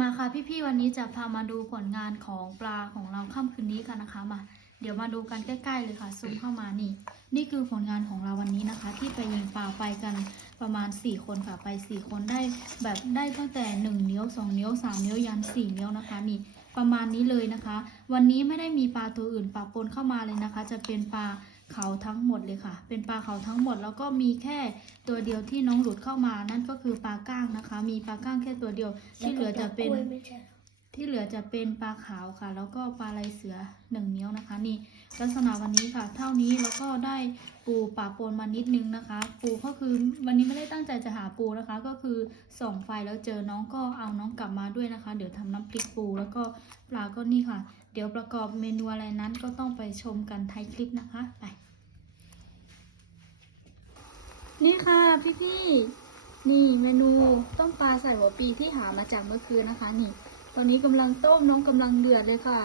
มาค่ะพี่ๆวันนี้จะพามาดูผลงานของปลาของเราค่ำคืนนี้กันนะคะมา เดี๋ยวมาดูกันใกล้ๆเลยค่ะซูมเข้ามานี่ นี่คือผลงานของเราวันนี้นะคะ ที่ไปยิงปลาไปกันประมาณ 4 คนค่ะไป 4 คนได้แบบได้ตั้งแต่ 1 นิ้ว 2 นิ้ว 3 นิ้วยัน 4 นิ้วนะคะนี่ประมาณนี้เลยนะคะ วันนี้ไม่ได้มีปลาตัวอื่นปลาปนเข้ามาเลยนะคะ จะเป็นปลา เขาทั้งหมดเลยค่ะ เป็นปลาเขาทั้งหมดแล้วก็มีแค่ตัวเดียวที่น้องหลุดเข้ามา นั่นก็คือปลาก้างนะคะ มีปลาก้างแค่ตัวเดียว ที่เหลือจะเป็นไม่ใช่ที่เหลือจะเป็นปลาขาวค่ะ แล้วก็ปลาลายเสือหนึ่ง นี่ลักษณะวันนี้ค่ะ เท่านี้แล้วก็ได้ปูป่าปนมานิดนึงนะคะ ปูก็คือวันนี้ไม่ได้ตั้งใจจะหาปูนะคะ ก็คือส่องไฟแล้วเจอน้องก็เอาน้องกลับมาด้วยนะคะ เดี๋ยวทำน้ำพริกปูแล้วก็ปลาก็นี่ค่ะ เดี๋ยวประกอบเมนูอะไรนั้นก็ต้องไปชมกันท้ายคลิปนะคะไปนี่ค่ะพี่ๆนี่เมนูต้มปลาใส่หัวปีที่หามาจากเมื่อคืนนะคะ นี่ ตอนนี้กำลังต้มน้องกำลังเดือดเลยค่ะ